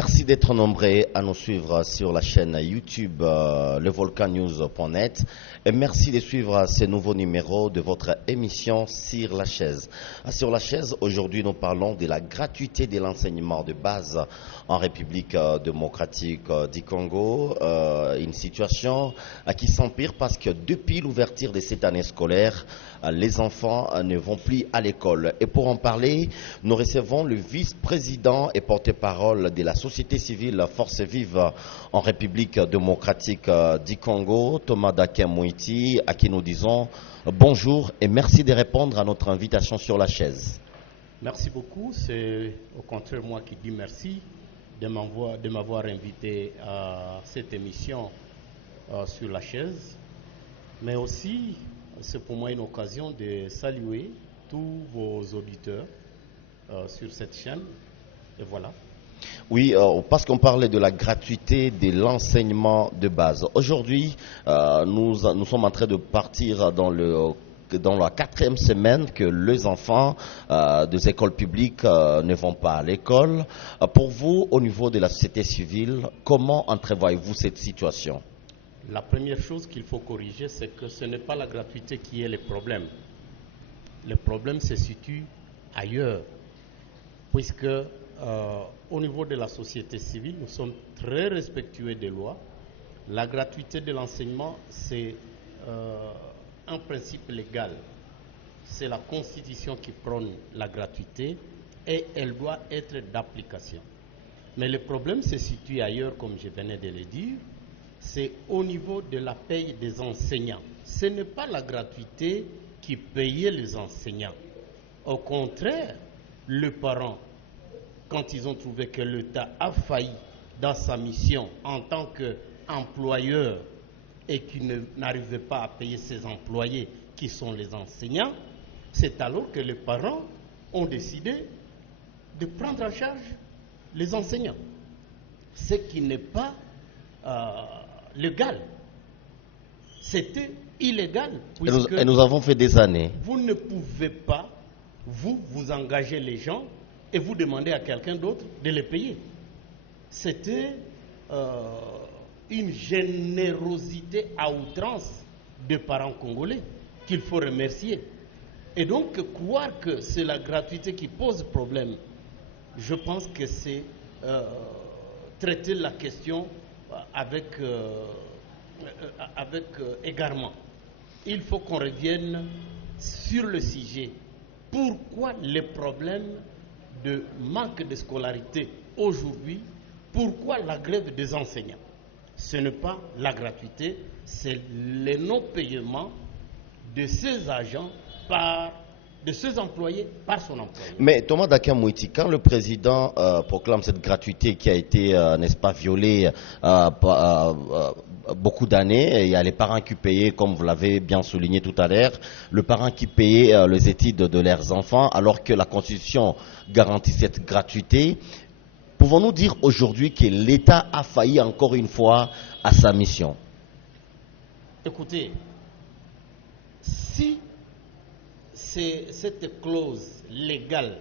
Merci d'être nombreux à nous suivre sur la chaîne YouTube levolcannews.net et merci de suivre ce nouveau numéro de votre émission Sur la chaise. Sur la chaise, aujourd'hui nous parlons de la gratuité de l'enseignement de base en République démocratique du Congo, une situation qui s'empire parce que depuis l'ouverture de cette année scolaire, les enfants ne vont plus à l'école. Et pour en parler, nous recevons le vice-président et porte-parole de la société civile Force Vive en République démocratique du Congo, Thomas Dakem-Moïti, à qui nous disons bonjour et merci de répondre à notre invitation sur la chaise. Merci beaucoup. C'est au contraire moi qui dis merci de m'avoir invité à cette émission sur la chaise, mais aussi c'est pour moi une occasion de saluer tous vos auditeurs sur cette chaîne. Et voilà. Oui, parce qu'on parlait de la gratuité de l'enseignement de base. Aujourd'hui, nous sommes en train de partir dans la 4e semaine que les enfants des écoles publiques ne vont pas à l'école. Pour vous, au niveau de la société civile, comment entrevoyez-vous cette situation ? La première chose qu'il faut corriger, c'est que ce n'est pas la gratuité qui est le problème. Le problème se situe ailleurs, puisque au niveau de la société civile, nous sommes très respectueux des lois. La gratuité de l'enseignement, c'est un principe légal. C'est la Constitution qui prône la gratuité et elle doit être d'application. Mais le problème se situe ailleurs, comme je venais de le dire. C'est au niveau de la paye des enseignants. Ce n'est pas la gratuité qui payait les enseignants. Au contraire, les parents, quand ils ont trouvé que l'État a failli dans sa mission en tant qu'employeur et qu'il n'arrivait pas à payer ses employés qui sont les enseignants, c'est alors que les parents ont décidé de prendre en charge les enseignants. Ce qui n'est pas légal. C'était illégal. Et nous avons fait des années. Vous ne pouvez pas, vous engager les gens et vous demander à quelqu'un d'autre de les payer. C'était une générosité à outrance des parents congolais qu'il faut remercier. Et donc, croire que c'est la gratuité qui pose problème, je pense que c'est traiter la question avec égarement. Il faut qu'on revienne sur le sujet. Pourquoi les problèmes de manque de scolarité aujourd'hui? Pourquoi la grève des enseignants? Ce n'est pas la gratuité, c'est le non-paiement de ces agents de ces employés par son employeur. Mais Thomas Dakem-Moïti, quand le président proclame cette gratuité qui a été, n'est-ce pas, violée beaucoup d'années, il y a les parents qui payaient, comme vous l'avez bien souligné tout à l'heure, le parent qui payait les études de leurs enfants, alors que la Constitution garantit cette gratuité. Pouvons-nous dire aujourd'hui que l'État a failli encore une fois à sa mission? Écoutez, si cette clause légale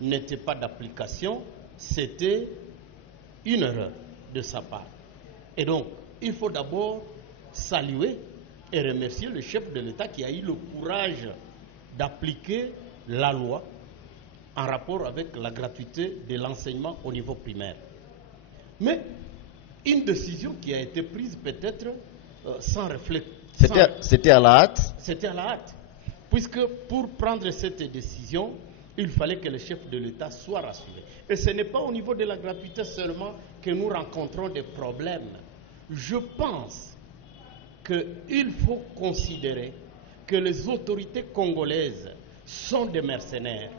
n'était pas d'application, c'était une erreur de sa part. Et donc, il faut d'abord saluer et remercier le chef de l'État qui a eu le courage d'appliquer la loi en rapport avec la gratuité de l'enseignement au niveau primaire. Mais une décision qui a été prise peut-être sans réflexion. C'était à la hâte? C'était à la hâte. Puisque pour prendre cette décision, il fallait que le chef de l'État soit rassuré. Et ce n'est pas au niveau de la gratuité seulement que nous rencontrons des problèmes. Je pense qu'il faut considérer que les autorités congolaises sont des mercenaires.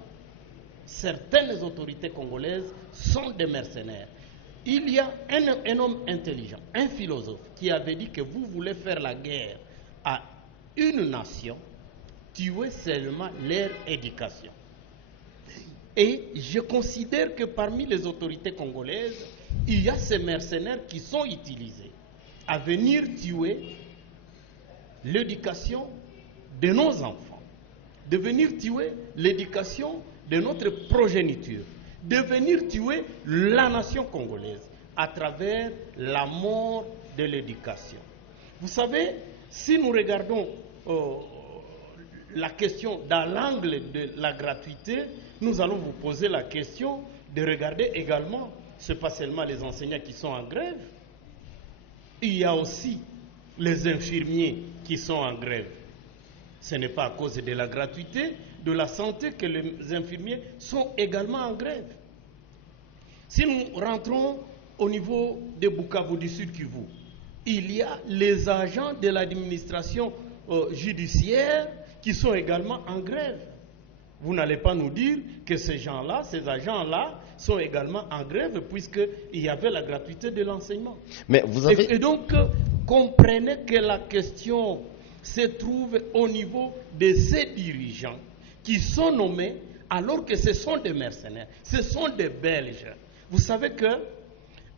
Certaines autorités congolaises sont des mercenaires. Il y a un homme intelligent, un philosophe, qui avait dit que vous voulez faire la guerre à une nation, tuer seulement leur éducation. Et je considère que parmi les autorités congolaises, il y a ces mercenaires qui sont utilisés à venir tuer l'éducation de nos enfants, de venir tuer l'éducation de notre progéniture, de venir tuer la nation congolaise à travers la mort de l'éducation. Vous savez, si nous regardons la question dans l'angle de la gratuité, nous allons vous poser la question de regarder également, ce n'est pas seulement les enseignants qui sont en grève, il y a aussi les infirmiers qui sont en grève. Ce n'est pas à cause de la gratuité de la santé que les infirmiers sont également en grève. Si nous rentrons au niveau de Bukavu du Sud Kivu, il y a les agents de l'administration judiciaire qui sont également en grève. Vous n'allez pas nous dire que ces gens-là, ces agents-là, sont également en grève puisqu'il y avait la gratuité de l'enseignement. Mais vous avez... Et donc, comprenez que la question se trouve au niveau de ces dirigeants qui sont nommés alors que ce sont des mercenaires, ce sont des Belges. Vous savez que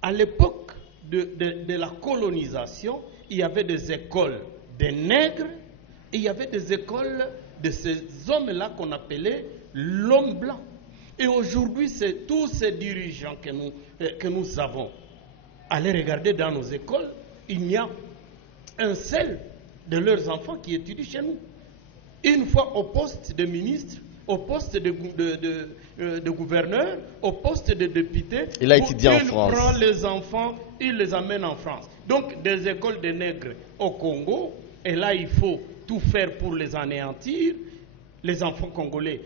à l'époque de la colonisation, il y avait des écoles des nègres et il y avait des écoles de ces hommes-là qu'on appelait l'homme blanc. Et aujourd'hui, c'est tous ces dirigeants que nous avons. Allez regarder dans nos écoles, il n'y a un seul de leurs enfants qui étudie chez nous. Une fois au poste de ministre, au poste de gouverneur, au poste de député, il a étudié en France. Il prend les enfants, il les amène en France. Donc des écoles de nègres au Congo, et là il faut tout faire pour les anéantir. Les enfants congolais,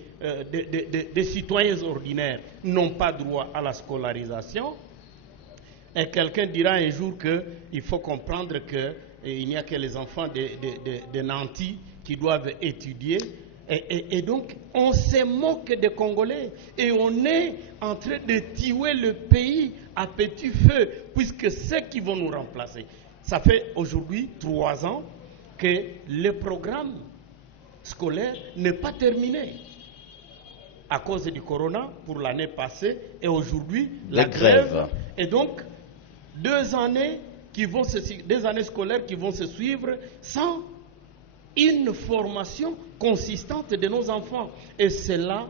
des citoyens ordinaires, n'ont pas droit à la scolarisation. Et quelqu'un dira un jour qu'il faut comprendre qu'il n'y a que les enfants de Nantis qui doivent étudier. Et donc, on se moque des Congolais et on est en train de tuer le pays à petit feu, puisque ceux qui vont nous remplacer. Ça fait aujourd'hui 3 ans que le programme scolaire n'est pas terminé à cause du corona pour l'année passée et aujourd'hui la grève. Et donc, 2 années scolaires qui vont se suivre sans une formation consistante de nos enfants. Et cela,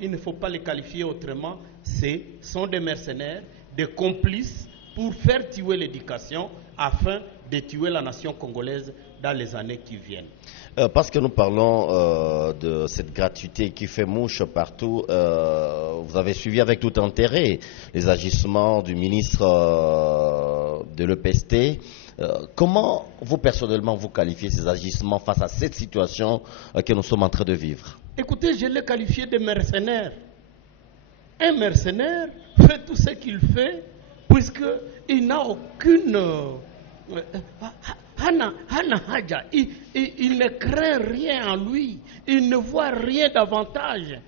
il ne faut pas les qualifier autrement, ce sont des mercenaires, des complices pour faire tuer l'éducation afin de tuer la nation congolaise dans les années qui viennent. Parce que nous parlons de cette gratuité qui fait mouche partout, vous avez suivi avec tout intérêt les agissements du ministre de l'EPST. Comment vous personnellement vous qualifiez ces agissements face à cette situation que nous sommes en train de vivre? Écoutez, je l'ai qualifié de mercenaire. Un mercenaire fait tout ce qu'il fait puisqu'il n'a aucune... Il ne craint rien en lui, il ne voit rien davantage.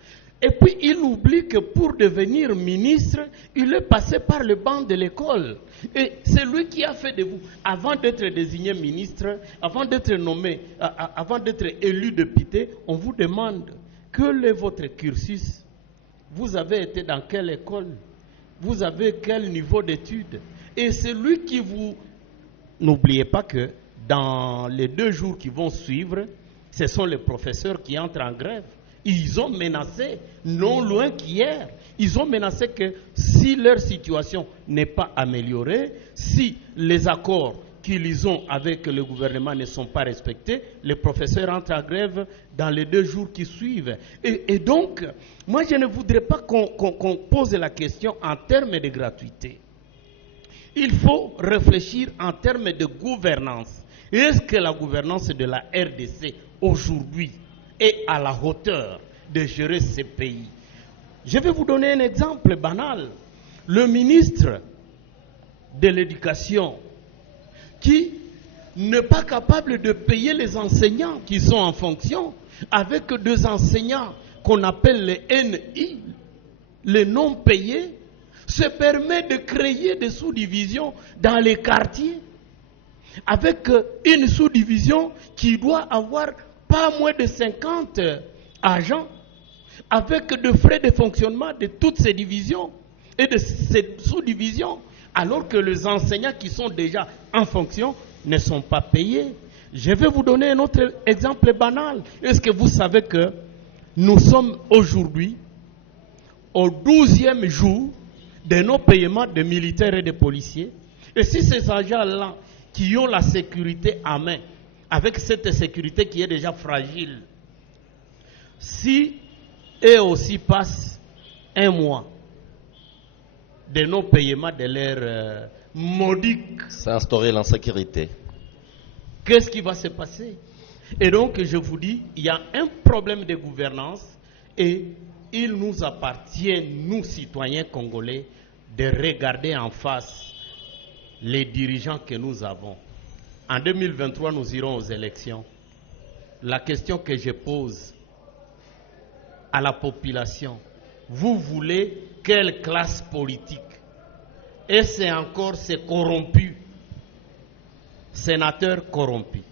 Et puis il oublie que pour devenir ministre, il est passé par le banc de l'école. Et c'est lui qui a fait de vous, avant d'être désigné ministre, avant d'être nommé, avant d'être élu député, on vous demande quel est votre cursus. Vous avez été dans quelle école? Vous avez quel niveau d'études? Et c'est lui qui vous... N'oubliez pas que dans les 2 jours qui vont suivre, ce sont les professeurs qui entrent en grève. Ils ont menacé, non loin qu'hier, ils ont menacé que si leur situation n'est pas améliorée, si les accords qu'ils ont avec le gouvernement ne sont pas respectés, les professeurs entrent en grève dans les 2 jours qui suivent. Et donc, moi je ne voudrais pas qu'on pose la question en termes de gratuité. Il faut réfléchir en termes de gouvernance. Est-ce que la gouvernance de la RDC aujourd'hui est à la hauteur de gérer ces pays? Je vais vous donner un exemple banal. Le ministre de l'Éducation qui n'est pas capable de payer les enseignants qui sont en fonction, avec 2 enseignants qu'on appelle les NI, les non payés, se permet de créer des sous-divisions dans les quartiers avec une sous-division qui doit avoir pas moins de 50 agents, avec des frais de fonctionnement de toutes ces divisions et de ces sous-divisions, alors que les enseignants qui sont déjà en fonction ne sont pas payés. Je vais vous donner un autre exemple banal. Est-ce que vous savez que nous sommes aujourd'hui au 12e jour de nos paiements de militaires et de policiers. Et si ces agents-là, qui ont la sécurité en main, avec cette sécurité qui est déjà fragile, si eux aussi passent un mois de nos paiements de leur modique, C'est instaurer l'insécurité. qu'est-ce qui va se passer? Et donc, je vous dis, il y a un problème de gouvernance et il nous appartient, nous citoyens congolais, de regarder en face les dirigeants que nous avons. En 2023, nous irons aux élections. La question que je pose à la population, vous voulez quelle classe politique? Et c'est encore ces corrompus, sénateurs corrompus,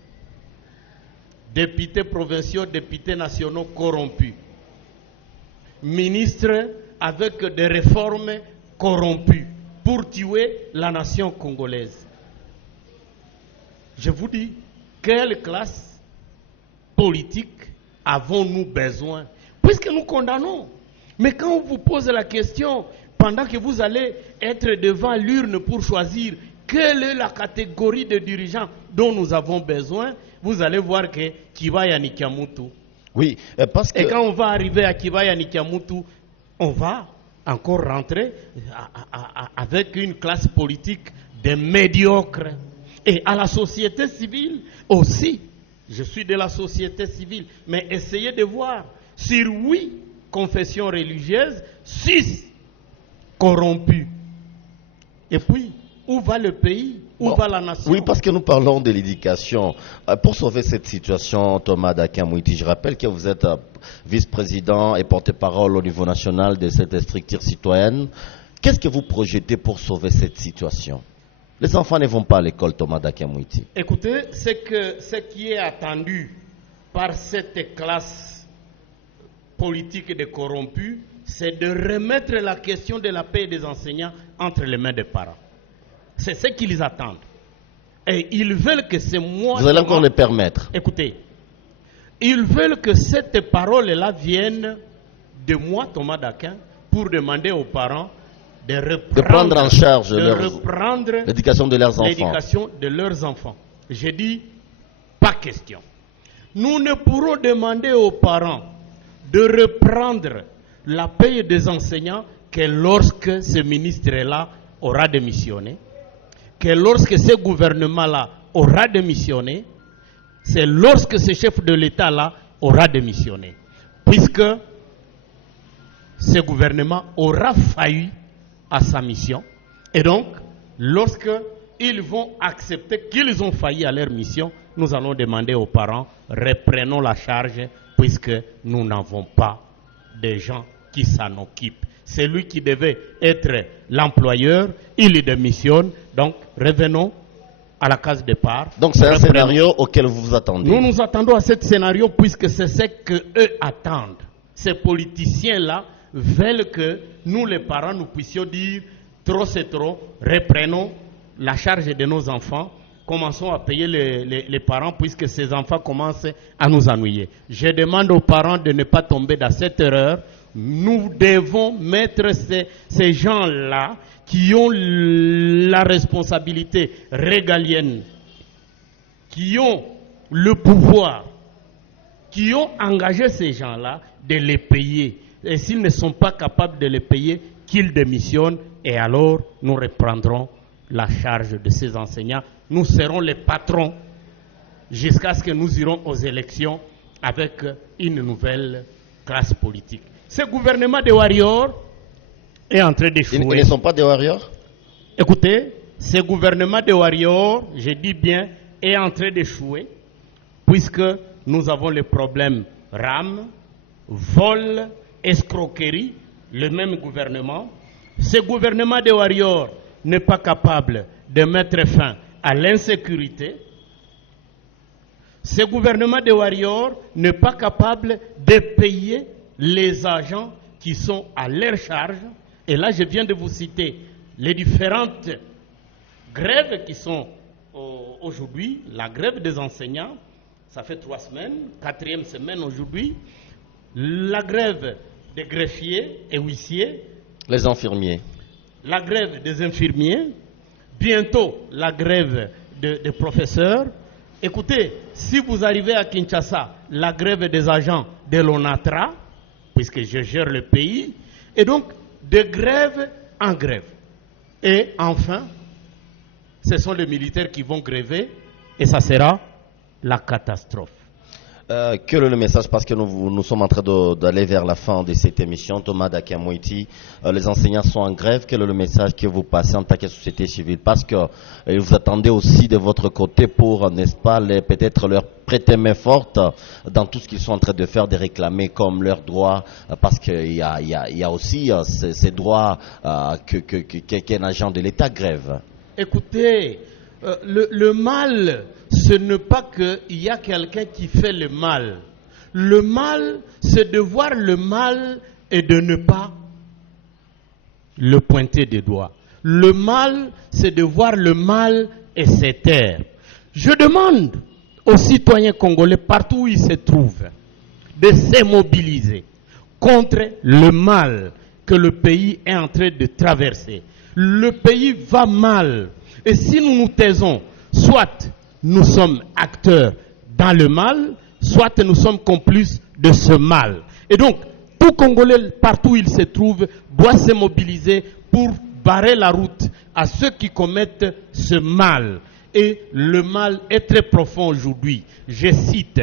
députés provinciaux, députés nationaux corrompus, ministres avec des réformes corrompues pour tuer la nation congolaise. Je vous dis, quelle classe politique avons-nous besoin? Puisque nous condamnons. Mais quand on vous pose la question, pendant que vous allez être devant l'urne pour choisir quelle est la catégorie de dirigeants dont nous avons besoin, vous allez voir que Kivaya Nikiamutu. Oui, parce que... Et quand on va arriver à Kivaya Nikiamutu, on va encore rentrer avec une classe politique de médiocres. Et à la société civile aussi, je suis de la société civile, mais essayez de voir, sur 8 confessions religieuses, 6 corrompus. Et puis, où va le pays? Où va la nation? Oui, parce que nous parlons de l'éducation. Pour sauver cette situation, Thomas Dakamouiti, je rappelle que vous êtes vice-président et porte-parole au niveau national de cette structure citoyenne. Qu'est-ce que vous projetez pour sauver cette situation? Les enfants ne vont pas à l'école, Thomas Dakamouiti. Écoutez, ce qui est attendu par cette classe politique de corrompus, c'est de remettre la question de la paix des enseignants entre les mains des parents. C'est ce qu'ils attendent. Et ils veulent que c'est moi... Vous allez encore le permettre. Écoutez, ils veulent que cette parole-là vienne de moi, Thomas Dakin, pour demander aux parents de prendre en charge l'éducation de leurs enfants. L'éducation de leurs enfants. J'ai dit, pas question. Nous ne pourrons demander aux parents de reprendre la paye des enseignants que lorsque ce ministre-là aura démissionné, que lorsque ce gouvernement-là aura démissionné, c'est lorsque ce chef de l'État-là aura démissionné. Puisque ce gouvernement aura failli à sa mission. Et donc, lorsque ils vont accepter qu'ils ont failli à leur mission, nous allons demander aux parents, reprenons la charge, puisque nous n'avons pas de gens qui s'en occupent. C'est lui qui devait être l'employeur, il démissionne, donc revenons à la case départ. Donc c'est un scénario auquel vous vous attendez? Nous nous attendons à ce scénario puisque c'est ce qu'eux attendent. Ces politiciens-là veulent que nous les parents nous puissions dire trop c'est trop, reprenons la charge de nos enfants, commençons à payer les parents puisque ces enfants commencent à nous ennuyer. Je demande aux parents de ne pas tomber dans cette erreur. Nous devons mettre ces gens-là qui ont la responsabilité régalienne, qui ont le pouvoir, qui ont engagé ces gens-là de les payer. Et s'ils ne sont pas capables de les payer, qu'ils démissionnent et alors nous reprendrons la charge de ces enseignants. Nous serons les patrons jusqu'à ce que nous irons aux élections avec une nouvelle classe politique. Ce gouvernement de warriors est en train d'échouer. Ils ne sont pas des warriors? Écoutez, ce gouvernement de warriors, je dis bien, est en train d'échouer puisque nous avons le problème RAM, vol, escroquerie, le même gouvernement. Ce gouvernement de warriors n'est pas capable de mettre fin à l'insécurité. Ce gouvernement de warriors n'est pas capable de payer les agents qui sont à leur charge. Et là, je viens de vous citer les différentes grèves qui sont aujourd'hui. La grève des enseignants, ça fait 3 semaines, 4e semaine aujourd'hui. La grève des greffiers et huissiers, Les infirmiers. la grève des infirmiers, bientôt la grève des professeurs. Écoutez, si vous arrivez à Kinshasa, la grève des agents de l'ONATRA, puisque je gère le pays, et donc de grève en grève. Et enfin, ce sont les militaires qui vont gréver, et ça sera la catastrophe. Quel est le message, parce que nous sommes en train d'aller vers la fin de cette émission, Thomas Dakiamoiti, les enseignants sont en grève, quel est le message que vous passez en tant que société civile? Parce que vous attendez aussi de votre côté pour, n'est-ce pas, peut-être leur prêter main forte dans tout ce qu'ils sont en train de faire, de réclamer comme leurs droits, parce qu'il y a aussi ces droits qu'un agent de l'État grève. Écoutez, le mal, ce n'est pas qu'il y a quelqu'un qui fait le mal. Le mal, c'est de voir le mal et de ne pas le pointer du doigt. Le mal, c'est de voir le mal et se taire. Je demande aux citoyens congolais, partout où ils se trouvent, de se mobiliser contre le mal que le pays est en train de traverser. Le pays va mal. Et si nous nous taisons, soit nous sommes acteurs dans le mal, soit nous sommes complices de ce mal. Et donc, tout Congolais, partout où il se trouve, doit se mobiliser pour barrer la route à ceux qui commettent ce mal. Et le mal est très profond aujourd'hui. Je cite,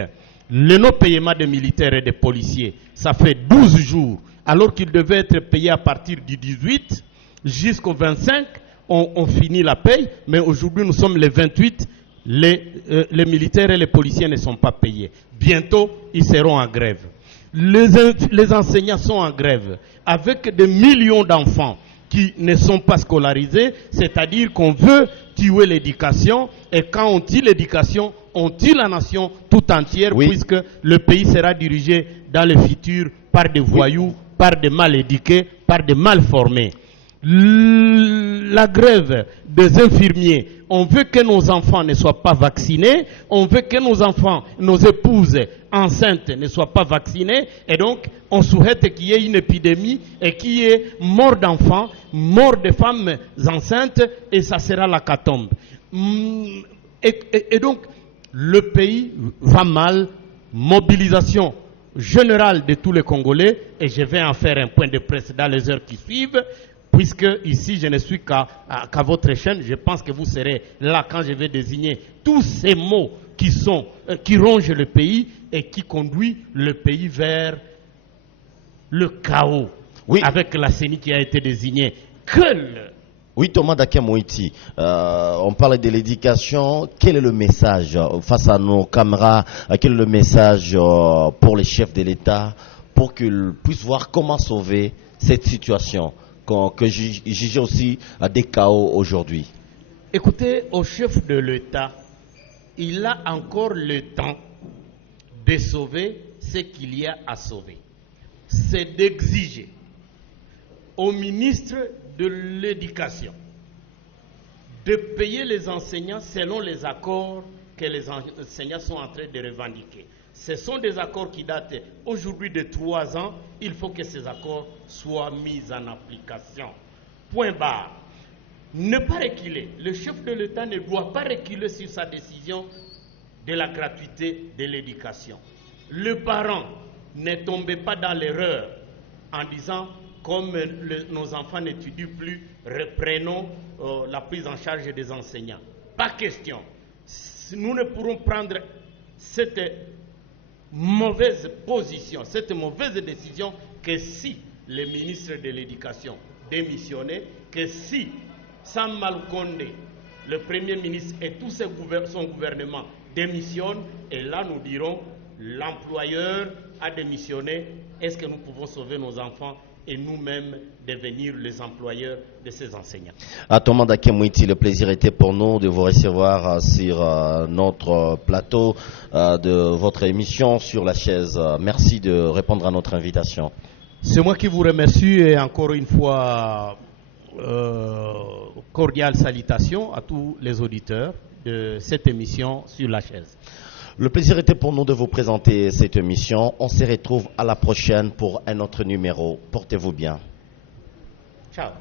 le non-paiement des militaires et des policiers, ça fait 12 jours, alors qu'ils devaient être payés à partir du 18 jusqu'au 25, on finit la paye, mais aujourd'hui nous sommes les 28, les militaires et les policiers ne sont pas payés. Bientôt, ils seront en grève. Les enseignants sont en grève, avec des millions d'enfants qui ne sont pas scolarisés, c'est-à-dire qu'on veut tuer l'éducation, et quand on tue l'éducation, on tue la nation tout entière, oui, puisque le pays sera dirigé dans le futur par des voyous, oui, par des mal éduqués, par des mal formés. La grève des infirmiers, on veut que nos enfants ne soient pas vaccinés, on veut que nos enfants, nos épouses enceintes ne soient pas vaccinées, et donc on souhaite qu'il y ait une épidémie et qu'il y ait mort d'enfants, mort de femmes enceintes, et ça sera l'hécatombe. Et donc le pays va mal, mobilisation générale de tous les Congolais, et je vais en faire un point de presse dans les heures qui suivent. Puisque ici je ne suis qu'à votre chaîne, je pense que vous serez là quand je vais désigner tous ces mots qui rongent le pays et qui conduisent le pays vers le chaos. Oui. Avec la CENI qui a été désignée. Oui, Thomas Dakiamoiti, on parle de l'éducation. Quel est le message face à nos caméras? Quel est le message pour les chefs de l'État pour qu'ils puissent voir comment sauver cette situation que juge aussi à des chaos aujourd'hui? Écoutez, au chef de l'État, il a encore le temps de sauver ce qu'il y a à sauver. C'est d'exiger au ministre de l'Éducation de payer les enseignants selon les accords que les enseignants sont en train de revendiquer. Ce sont des accords qui datent aujourd'hui de 3 ans. Il faut que ces accords soient mis en application. Point barre. Ne pas reculer. Le chef de l'État ne doit pas reculer sur sa décision de la gratuité de l'éducation. Le parent ne tombe pas dans l'erreur en disant, comme nos enfants n'étudient plus, reprenons la prise en charge des enseignants. Pas question. Nous ne pourrons prendre cette mauvaise position, cette mauvaise décision que si le ministre de l'Éducation démissionnait, que si Sam Malkonde, le Premier ministre et tout son gouvernement démissionnent, et là nous dirons l'employeur a démissionné, est-ce que nous pouvons sauver nos enfants et nous-mêmes devenir les employeurs de ces enseignants? Thomas Dakiamoiti, le plaisir était pour nous de vous recevoir sur notre plateau de votre émission Sur la chaise. Merci de répondre à notre invitation. C'est moi qui vous remercie et encore une fois, cordiale salutation à tous les auditeurs de cette émission Sur la chaise. Le plaisir était pour nous de vous présenter cette émission. On se retrouve à la prochaine pour un autre numéro. Portez-vous bien. Ciao.